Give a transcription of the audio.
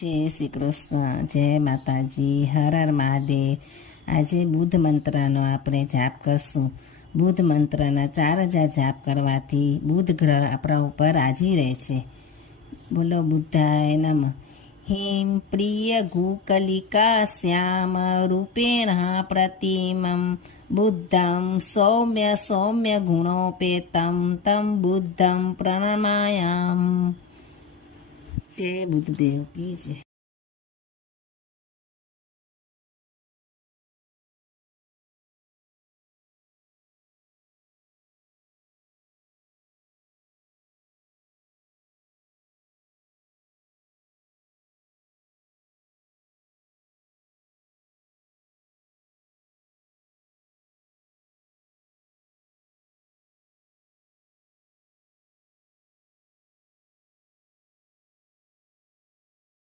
જય શ્રી કૃષ્ણ, જય માતાજી, હર હર મહાદેવ. આજે બુદ્ધ મંત્રનો આપણે જાપ કરશું. બુદ્ધ મંત્રના 4000 જાપ કરવાથી બુદ્ધ ગ્રહ આપણા ઉપર રાજી રહે છે. બોલો બુદ્ધાય નમઃ. હિમ પ્રિય ગુકલિકા શ્યામ રૂપેણ પ્રતિમમ બુદ્ધમ સૌમ્ય સૌમ્ય ગુણોપેતમ તમ બુદ્ધમ પ્રણમાયામ. જય બુદ્ધદેવ કી જય.